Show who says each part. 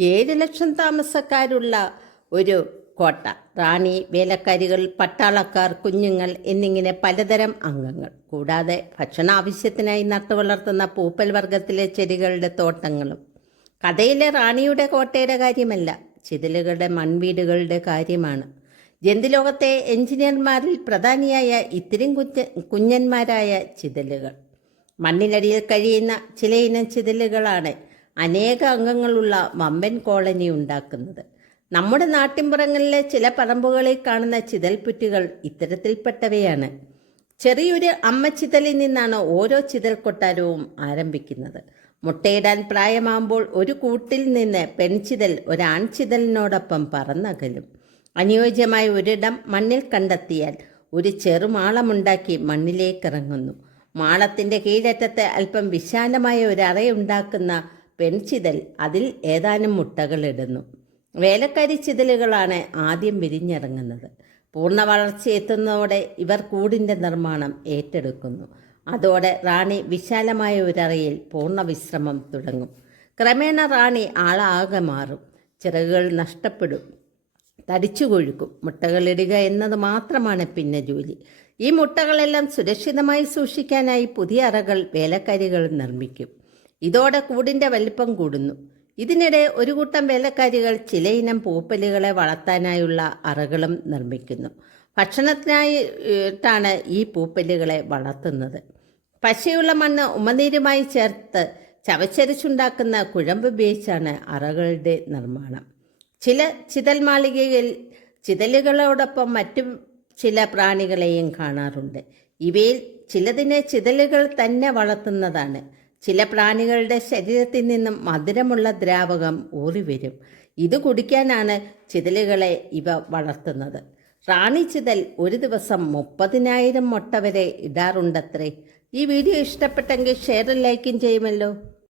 Speaker 1: ഏഴ് ലക്ഷം താമസക്കാരുള്ള ഒരു കോട്ട. റാണി വേലക്കാരികൾ പട്ടാളക്കാർ കുഞ്ഞുങ്ങൾ എന്നിങ്ങനെ പലതരം അംഗങ്ങൾ. കൂടാതെ ഭക്ഷണ ആവശ്യത്തിനായി നട്ടുവളർത്തുന്ന പൂപ്പൽ വർഗത്തിലെ ചെടികളുടെ തോട്ടങ്ങളും. കഥയിലെ റാണിയുടെ കോട്ടയുടെ കാര്യമല്ല ചിതലുകളുടെ മൺവീടുകളുടെ കാര്യമാണ്. ജന്തുലോകത്തെ എഞ്ചിനീയർമാരിൽ പ്രധാനിയായ ഇത്തിരി കുഞ്ഞ കുഞ്ഞന്മാരായ ചിതലുകൾ. മണ്ണിനടിയിൽ കഴിയുന്ന ചിലയിനം ചിതലുകളാണ് അനേക അംഗങ്ങളുള്ള വമ്പൻ കോളനി ഉണ്ടാക്കുന്നത്. നമ്മുടെ നാട്ടിൻപുറങ്ങളിലെ ചില പറമ്പുകളിൽ കാണുന്ന ചിതൽപ്പുറ്റുകൾ ഇത്തരത്തിൽപ്പെട്ടവയാണ്. ചെറിയൊരു അമ്മച്ചിതലിൽ നിന്നാണ് ഓരോ ചിതൽ കൊട്ടാരവും ആരംഭിക്കുന്നത്. മുട്ടയിടാൻ പ്രായമാകുമ്പോൾ ഒരു കൂട്ടിൽ നിന്ന് പെൺചിതൽ ഒരാൺചിതലിനോടൊപ്പം പറന്നകലും. അനുയോജ്യമായ ഒരിടം മണ്ണിൽ കണ്ടെത്തിയാൽ ഒരു ചെറുമാളമുണ്ടാക്കി മണ്ണിലേക്കിറങ്ങുന്നു. മാളത്തിന്റെ കീഴറ്റത്ത് അല്പം വിശാലമായ ഒരു അറയുണ്ടാക്കുന്ന പെൺചിതൽ അതിൽ ഏതാനും മുട്ടകളിടുന്നു വേലക്കരി ചിതലുകളാണ് ആദ്യം വിരിഞ്ഞിറങ്ങുന്നത്. പൂർണ വളർച്ചയെത്തുന്നതോടെ ഇവർ കൂടിന്റെ നിർമ്മാണം ഏറ്റെടുക്കുന്നു. അതോടെ റാണി വിശാലമായ ഒരറയിൽ പൂർണ വിശ്രമം തുടങ്ങും. ക്രമേണ റാണി ആളാകെ മാറും. ചിറകുകൾ നഷ്ടപ്പെടും. തടിച്ചു കൊഴുക്കും. മുട്ടകളിടുക എന്നത് മാത്രമാണ് പിന്നെ ജോലി. ഈ മുട്ടകളെല്ലാം സുരക്ഷിതമായി സൂക്ഷിക്കാനായി പുതിയ അറകൾ വേലക്കാരികൾ നിർമ്മിക്കും. ഇതോടെ കൂടിന്റെ വലിപ്പം കൂടുന്നു. ഇതിനിടെ ഒരു കൂട്ടം വേലക്കാരികൾ ചിലയിനം പൂപ്പലുകളെ വളർത്താനായുള്ള അറകളും നിർമ്മിക്കുന്നു. ഭക്ഷണത്തിനായിട്ടാണ് ഈ പൂപ്പലുകളെ വളർത്തുന്നത്. പശയുള്ള മണ്ണ് ഉമനീരുമായി ചേർത്ത് ചവച്ചരിച്ചുണ്ടാക്കുന്ന കുഴമ്പ് ഉപയോഗിച്ചാണ് അറകളുടെ നിർമ്മാണം. ചില ചിതൽ മാളികയിൽ ചിതലുകളോടൊപ്പം മറ്റു ചില പ്രാണികളെയും കാണാറുണ്ട്. ഇവയിൽ ചിലതിനെ ചിതലുകൾ തന്നെ വളർത്തുന്നതാണ്. ചില പ്രാണികളുടെ ശരീരത്തിൽ നിന്നും മധുരമുള്ള ദ്രാവകം ഊറിവരും. ഇത് കുടിക്കാനാണ് ചിതലുകളെ ഇവ വളർത്തുന്നത്. റാണി ചിതൽ ഒരു ദിവസം മുപ്പതിനായിരം മുട്ട വരെ ഇടാറുണ്ടത്രേ. ഈ വീഡിയോ ഇഷ്ടപ്പെട്ടെങ്കിൽ ഷെയറും ലൈക്കും ചെയ്യുമല്ലോ.